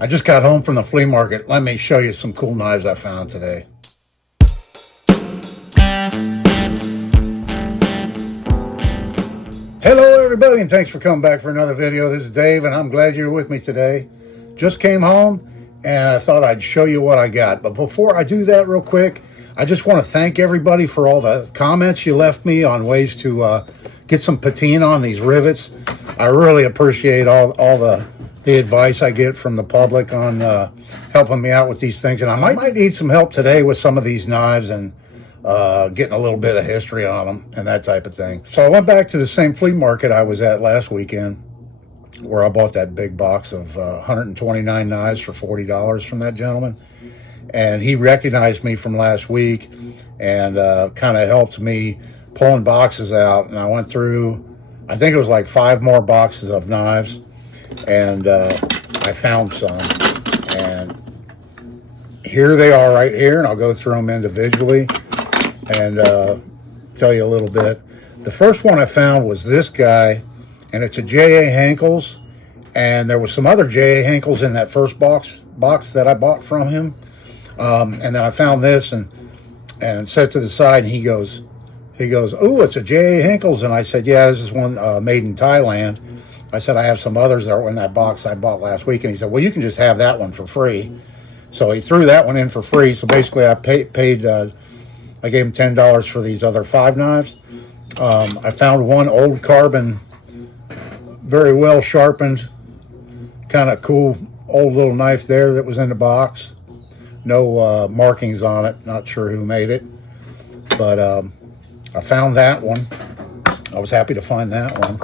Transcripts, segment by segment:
I just got home from the flea market. Let me show you some cool knives I found today. Hello everybody, and thanks for coming back for another video. This is Dave, and I'm glad you're with me today. Just came home and I thought I'd show you what I got. But before I do that real quick, I just want to thank everybody for all the comments you left me on ways to get some patina on these rivets. I really appreciate all the advice I get from the public on helping me out with these things. And I might need some help today with some of these knives and getting a little bit of history on them and that type of thing. So I went back to the same flea market I was at last weekend, where I bought that big box of 129 knives for $40 from that gentleman. And he recognized me from last week and kind of helped me pulling boxes out. And I went through, I think it was like 5 more boxes of knives, and I found some. And here they are right here, and I'll go through them individually and tell you a little bit. The first one I found was this guy, and it's a J.A. Henckels, and there was some other J.A. Henckels in that first box that I bought from him. And then I found this and set to the side, and he goes, "Oh, it's a J.A. Henckels." And I said, "Yeah, this is one made in Thailand." I said, "I have some others that were in that box I bought last week." And he said, "Well, you can just have that one for free." So he threw that one in for free. So basically I paid I gave him $10 for these other 5 knives. I found one old carbon, very well sharpened, kind of cool old little knife there that was in the box. No markings on it. Not sure who made it, but I found that one. I was happy to find that one.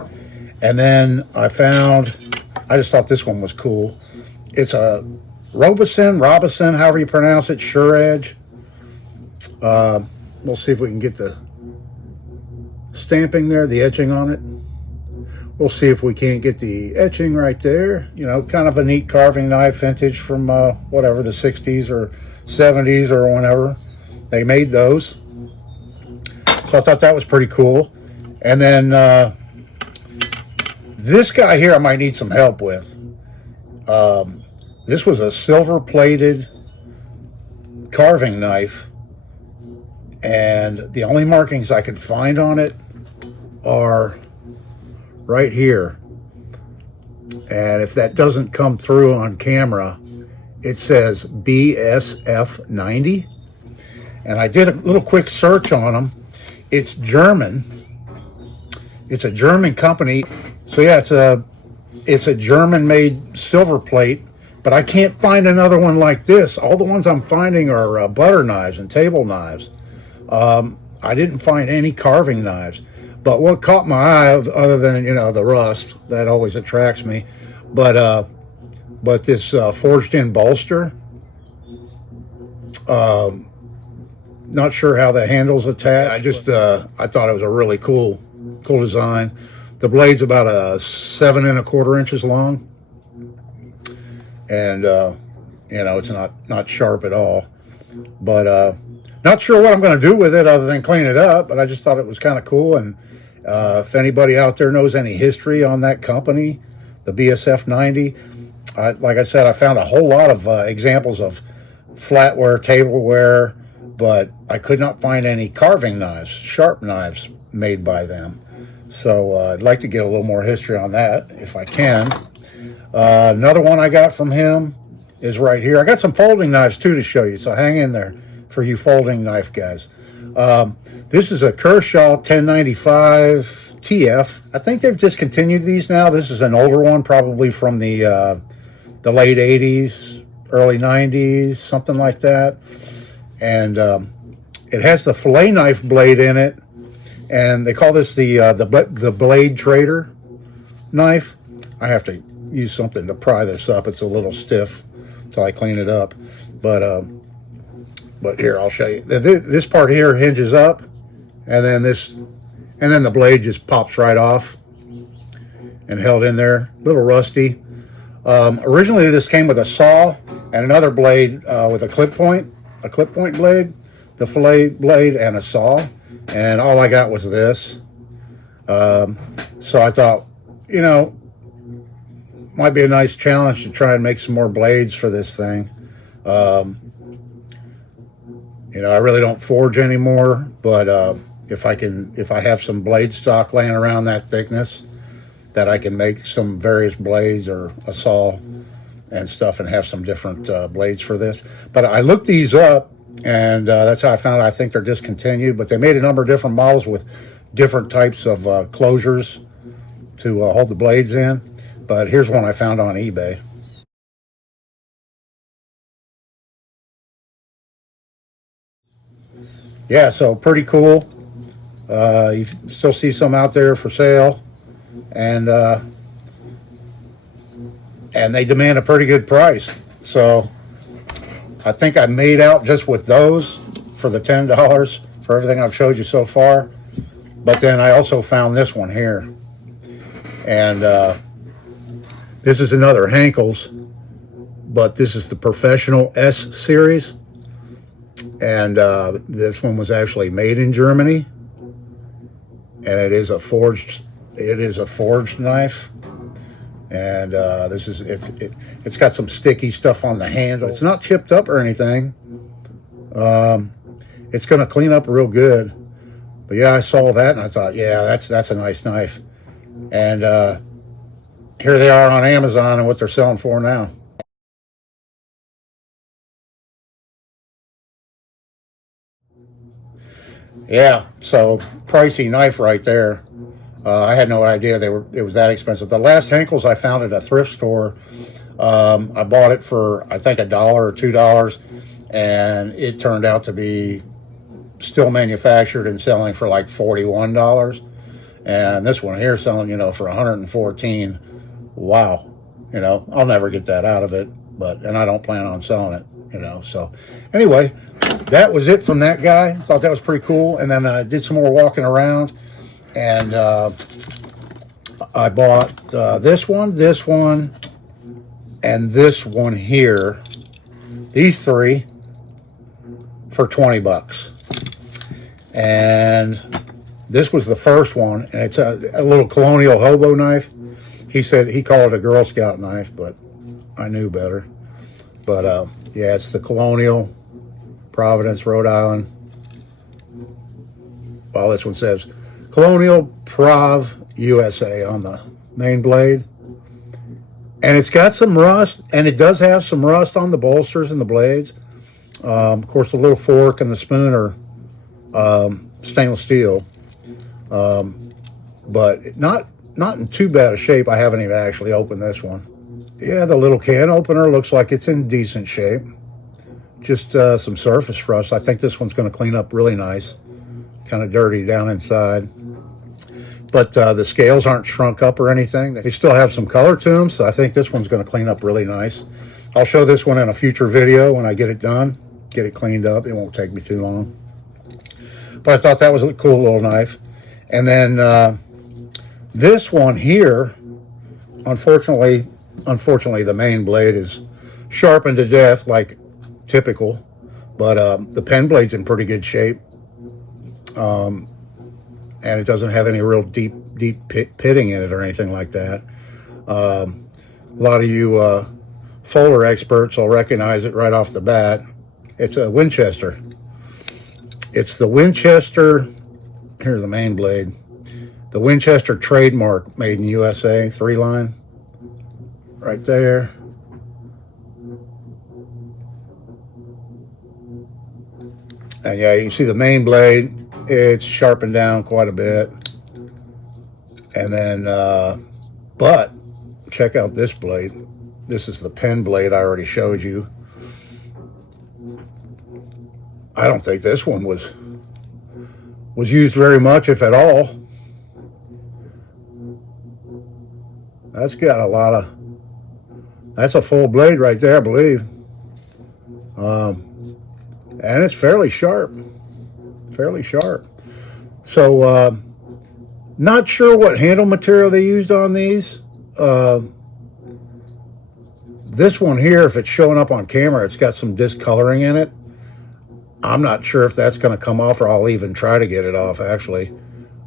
And then I just thought this one was cool. It's a Robison, however you pronounce it, Sure Edge. We'll see if we can get the stamping there, the etching on it. We'll see if we can't get the etching right there. You know, kind of a neat carving knife, vintage from whatever, the 60s or 70s or whenever they made those. So I thought that was pretty cool. And then this guy here I might need some help with. This was a silver-plated carving knife, and the only markings I could find on it are right here. And if that doesn't come through on camera, it says BSF 90. And I did a little quick search on them. It's German. It's a German company. So yeah, it's a German-made silver plate, but I can't find another one like this. All the ones I'm finding are butter knives and table knives. I didn't find any carving knives. But what caught my eye, other than, you know, the rust, that always attracts me, but this forged-in bolster. Not sure how the handle's attached. I thought it was a really cool design. The blade's about 7 1/4 inches long, and you know, it's not sharp at all. But not sure what I'm going to do with it other than clean it up. But I just thought it was kind of cool. And if anybody out there knows any history on that company, the BSF 90, like I said, I found a whole lot of examples of flatware, tableware, but I could not find any carving knives, sharp knives made by them. So I'd like to get a little more history on that if I can. Another one I got from him is right here. I got some folding knives too to show you, so hang in there for you folding knife guys. This is a Kershaw 1095 TF. I think they've discontinued these now. This is an older one, probably from the late 80s, early 90s, something like that. And it has the fillet knife blade in it, and they call this the blade trader knife. I have to use something to pry this up. It's a little stiff until I clean it up. But here, I'll show you. This part here hinges up, and then the blade just pops right off and held in there. A little rusty. Originally, this came with a saw and another blade with a clip point blade, the fillet blade, and a saw. And all I got was this. So I thought, you know, might be a nice challenge to try and make some more blades for this thing. You know, I really don't forge anymore, but if I have some blade stock laying around that thickness, that I can make some various blades or a saw and stuff and have some different blades for this. But I looked these up, and that's how I found it. I think they're discontinued, but they made a number of different models with different types of closures to hold the blades in. But here's one I found on eBay. Yeah, so pretty cool. You still see some out there for sale, and they demand a pretty good price. So I think I made out just with those for the $10 for everything I've showed you so far. But then I also found this one here, and this is another Henckels, but this is the Professional S series. And this one was actually made in Germany, and it is a forged knife. And it's got some sticky stuff on the handle. It's not chipped up or anything. It's going to clean up real good. But yeah, I saw that and I thought, yeah, that's a nice knife. And here they are on Amazon and what they're selling for now. Yeah, so pricey knife right there. I had no idea it was that expensive. The last Henckels I found at a thrift store, I bought it for I think $1 or $2, and it turned out to be still manufactured and selling for like $41. And this one here selling, you know, for $114. Wow, you know, I'll never get that out of it, and I don't plan on selling it, you know. So anyway, that was it from that guy. Thought that was pretty cool. And then I did some more walking around, and I bought this one, and this one here. These three for $20. And this was the first one, and it's a little Colonial hobo knife. He said he called it a Girl Scout knife, but I knew better. But yeah, it's the Colonial, Providence, Rhode Island. Well, this one says Colonial Prov USA on the main blade. And it's got some rust, and it does have some rust on the bolsters and the blades. Of course, the little fork and the spoon are stainless steel. But not in too bad a shape. I haven't even actually opened this one. Yeah, the little can opener looks like it's in decent shape. Just some surface rust. I think this one's going to clean up really nice. Kind of dirty down inside. But the scales aren't shrunk up or anything. They still have some color to them, so I think this one's going to clean up really nice. I'll show this one in a future video when I get it done, get it cleaned up. It won't take me too long. But I thought that was a cool little knife. And then this one here, unfortunately, the main blade is sharpened to death like typical, but the pen blade's in pretty good shape. And it doesn't have any real deep pitting in it or anything like that. A lot of you folder experts will recognize it right off the bat. It's a Winchester. It's the Winchester, here's the main blade, the Winchester trademark, made in USA, 3-line, right there. And yeah, you can see the main blade. It's sharpened down quite a bit. And then, but check out this blade. This is the pen blade I already showed you. I don't think this one was used very much, if at all. That's got a lot of, that's a full blade right there, I believe. And it's fairly sharp. So not sure what handle material they used on these. This one here, if it's showing up on camera, it's got some discoloring in it. I'm not sure if that's going to come off, or I'll even try to get it off, actually.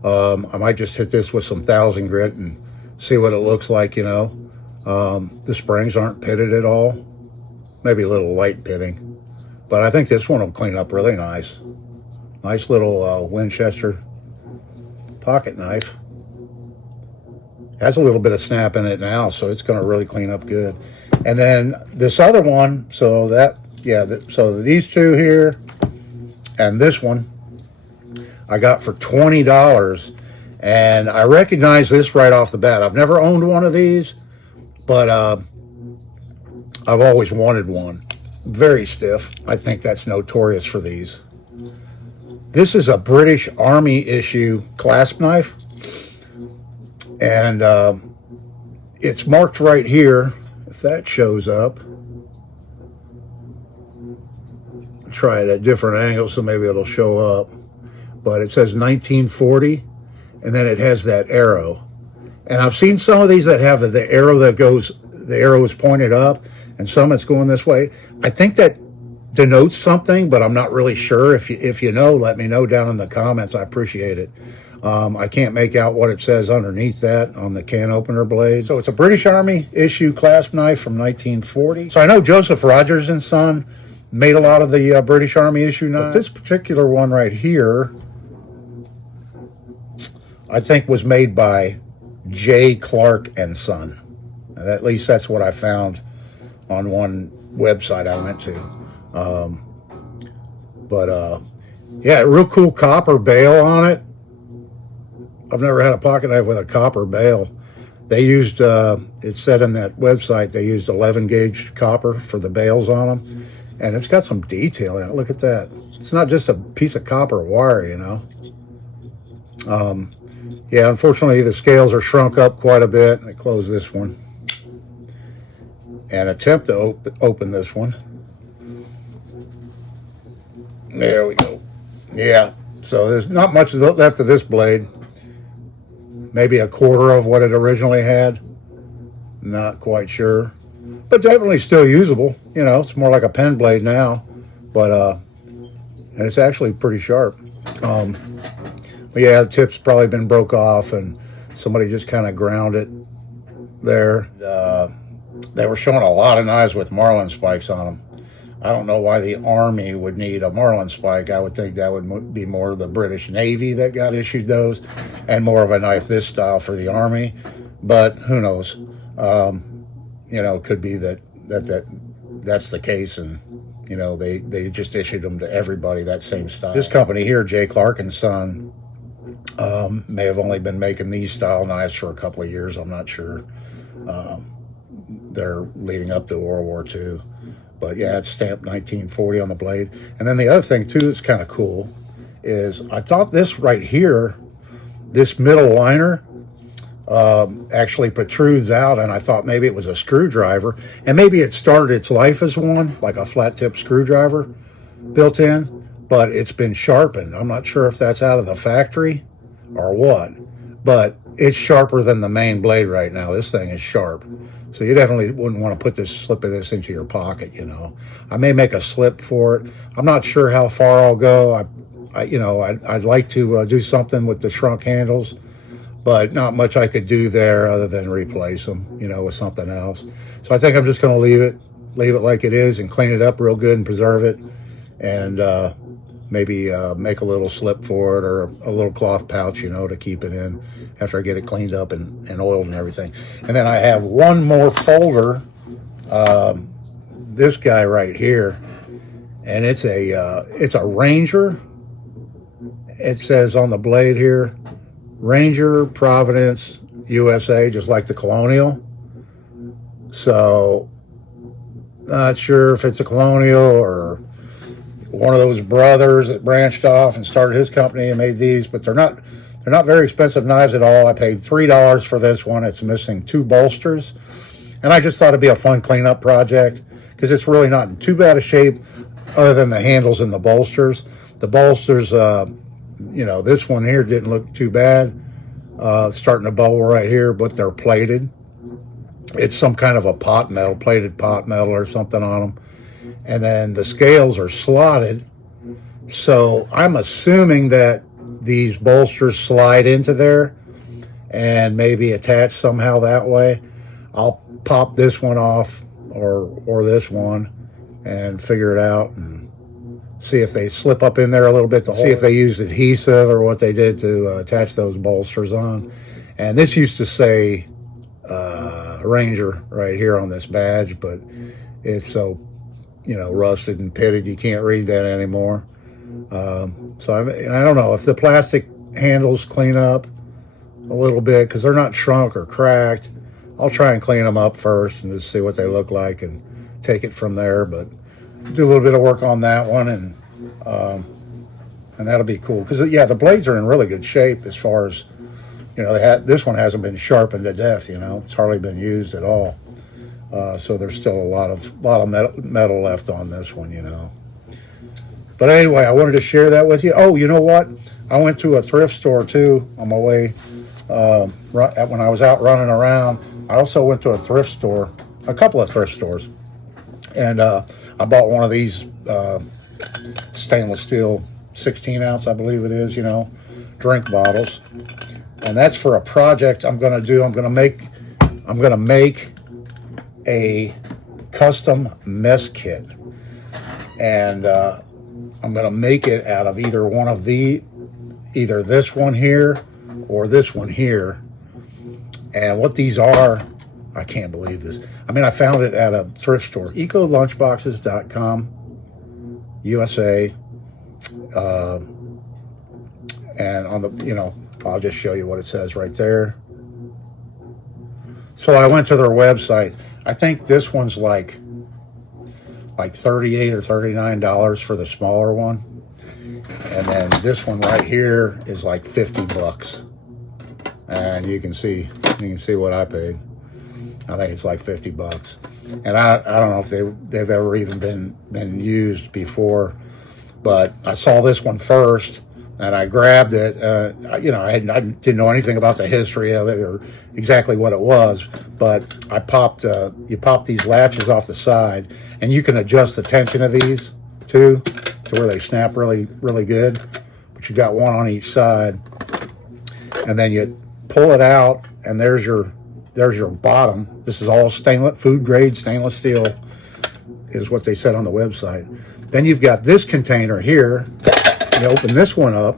I might just hit this with some 1000 grit and see what it looks like, you know. The springs aren't pitted at all. Maybe a little light pitting. But I think this one will clean up really nice. Nice little Winchester pocket knife. Has a little bit of snap in it now, so it's going to really clean up good. And then this other one, so that, yeah, so these two here and this one I got for $20. And I recognize this right off the bat. I've never owned one of these, but I've always wanted one. Very stiff. I think that's notorious for these. This is a British Army issue clasp knife. And it's marked right here, if that shows up. I'll try it at different angles so maybe it'll show up. But it says 1940, and then it has that arrow. And I've seen some of these that have the arrow that goes, the arrow is pointed up, and some it's going this way. I think that denotes something, but I'm not really sure. If you know, let me know down in the comments. I appreciate it. I can't make out what it says underneath that on the can opener blade. So it's a British Army issue clasp knife from 1940. So I know Joseph Rogers and Son made a lot of the British Army issue knives. But this particular one right here, I think was made by J. Clark and Son. At least that's what I found on one website I went to. Yeah, real cool copper bail on it. I've never had a pocket knife with a copper bail. They used, it said in that website, they used 11 gauge copper for the bails on them. And it's got some detail in it. Look at that. It's not just a piece of copper wire, you know. Yeah, unfortunately, the scales are shrunk up quite a bit. I close this one and attempt to open this one. There we go. Yeah, so there's not much left of this blade. Maybe a quarter of what it originally had. Not quite sure. But definitely still usable. You know, it's more like a pen blade now. But, and it's actually pretty sharp. But yeah, the tip's probably been broke off and somebody just kind of ground it there. They were showing a lot of knives with marlin spikes on them. I don't know why the Army would need a marlin spike. I would think that would be more of the British Navy that got issued those, and more of a knife this style for the Army. But who knows? You know, it could be that's the case, and you know they just issued them to everybody that same style. This company here, J. Clark and Son, may have only been making these style knives for a couple of years. I'm not sure. They're leading up to World War II. But yeah, it's stamped 1940 on the blade. And then the other thing too that's kind of cool is I thought this right here, this middle liner, actually protrudes out, and I thought maybe it was a screwdriver, and maybe it started its life as one, like a flat tip screwdriver built in, but it's been sharpened. I'm not sure if that's out of the factory or what, but it's sharper than the main blade right now. This thing is sharp. So you definitely wouldn't want to slip of this into your pocket, you know. I may make a slip for it. I'm not sure how far I'll go. I'd like to do something with the shrunk handles, but not much I could do there other than replace them, you know, with something else. So I think I'm just going to leave it like it is and clean it up real good and preserve it, and maybe make a little slip for it or a little cloth pouch, you know, to keep it in after I get it cleaned up and oiled and everything. And then I have one more folder, this guy right here, and it's a Ranger. It says on the blade here, Ranger, Providence, USA, just like the Colonial. So, not sure if it's a Colonial or one of those brothers that branched off and started his company and made these, but they're not very expensive knives at all. I paid $3 for this one. It's missing 2 bolsters, and I just thought it'd be a fun cleanup project because it's really not in too bad a shape other than the handles and the bolsters. The bolsters, you know, this one here didn't look too bad. Starting to bubble right here, but they're plated. It's some kind of a pot metal, plated pot metal or something on them. And then the scales are slotted. So I'm assuming that these bolsters slide into there and maybe attach somehow that way. I'll pop this one off or this one and figure it out and see if they slip up in there a little bit to see if they used adhesive or what they did to attach those bolsters on. And this used to say Ranger right here on this badge, but it's so, you know, rusted and pitted you can't read that anymore. So I don't know if the plastic handles clean up a little bit because they're not shrunk or cracked. I'll try and clean them up first and just see what they look like and take it from there. But do a little bit of work on that one, and that'll be cool because yeah, the blades are in really good shape as far as, you know, this one hasn't been sharpened to death. You know, it's hardly been used at all. So there's still a lot of metal left on this one, you know. But anyway, I wanted to share that with you. Oh, you know what? I went to a thrift store too on my way when I was out running around. I also went to a thrift store, a couple of thrift stores, and I bought one of these stainless steel 16 ounce, I believe it is, you know, drink bottles. And that's for a project I'm going to do. I'm going to make a custom mess kit, and I'm going to make it out of either this one here or this one here. And what these are, I can't believe this. I mean, I found it at a thrift store, ecolunchboxes.com, USA. And on the, you know, I'll just show you what it says right there. So I went to their website. I think this one's like $38 or $39 for the smaller one. And then this one right here is like 50 bucks. And you can see what I paid. I think it's like 50 bucks. And I don't know if they've ever even been used before, but I saw this one first and I grabbed it. You know, I didn't know anything about the history of it or exactly what it was, but I you pop these latches off the side, and you can adjust the tension of these too to where they snap really, really good. But you got one on each side, and then you pull it out, and there's your bottom. This is all stainless, food grade stainless steel, is what they said on the website. Then you've got this container here. You open this one up,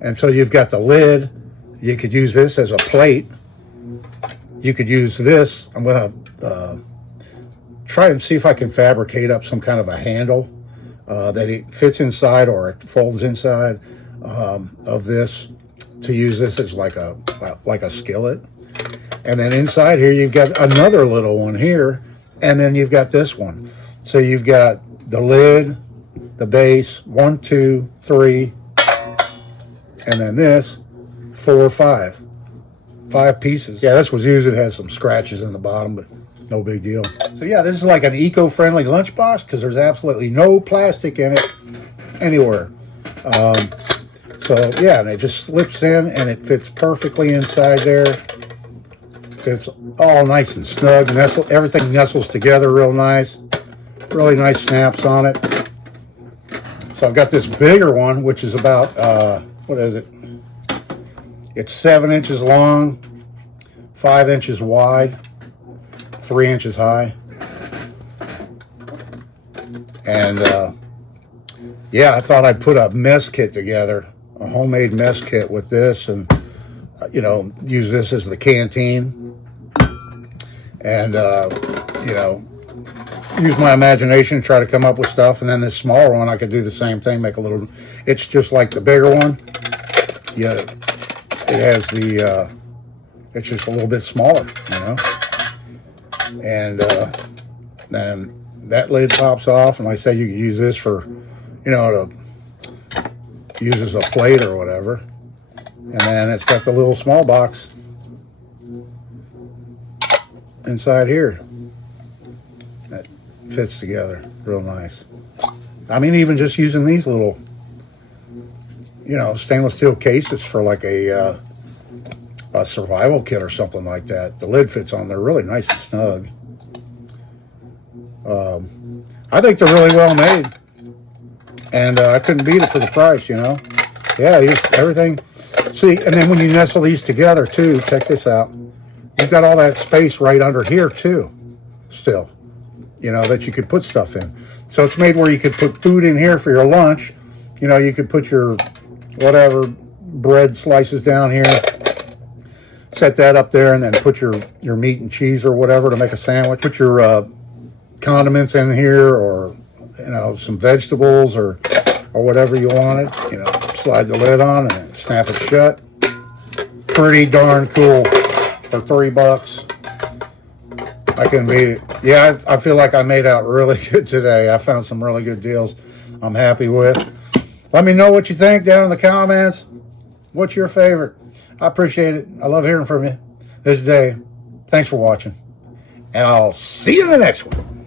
and so you've got the lid. You could use this as a plate. You could use this. I'm going to try and see if I can fabricate up some kind of a handle that it fits inside or it folds inside of this, to use this as like a skillet. And then inside here you've got another little one here, and then you've got this one. So you've got the lid, the base, 1, 2, 3, and then this 4 or 5 pieces. Yeah, this was used. It has some scratches in the bottom, but no big deal. So yeah, this is like an eco-friendly lunchbox because there's absolutely no plastic in it anywhere. So yeah, and it just slips in and it fits perfectly inside there. It's all nice and snug, and everything nestles together real nice. Really nice snaps on it. So I've got this bigger one, which is about, what is it? It's 7 inches long, 5 inches wide, 3 inches high. And yeah, I thought I'd put a mess kit together, a homemade mess kit with this, and you know, use this as the canteen. And you know, use my imagination, try to come up with stuff. And then this smaller one, I could do the same thing, make a little, it's just like the bigger one. Yeah, it has the, it's just a little bit smaller, you know. And then that lid pops off, and like I say, you can use this for, you know, to use as a plate or whatever. And then it's got the little small box inside here that fits together real nice. I mean, even just using these little, you know, stainless steel cases for like a survival kit or something like that. The lid fits on there really nice and snug. I think they're really well made, and I couldn't beat it for the price, you know. Yeah, everything. See, and then when you nestle these together too, check this out. you've got all that space right under here too, still, you know, that you could put stuff in. So it's made where you could put food in here for your lunch. You know, you could put your whatever bread slices down here, set that up there, and then put your meat and cheese or whatever to make a sandwich. Put your condiments in here, or, you know, some vegetables or whatever you wanted. You know, slide the lid on and snap it shut. Pretty darn cool for $3. I can beat it. Yeah, I feel like I made out really good today. I found some really good deals I'm happy with. Let me know what you think down in the comments. What's your favorite? I appreciate it. I love hearing from you. This is Dave. Thanks for watching. And I'll see you in the next one.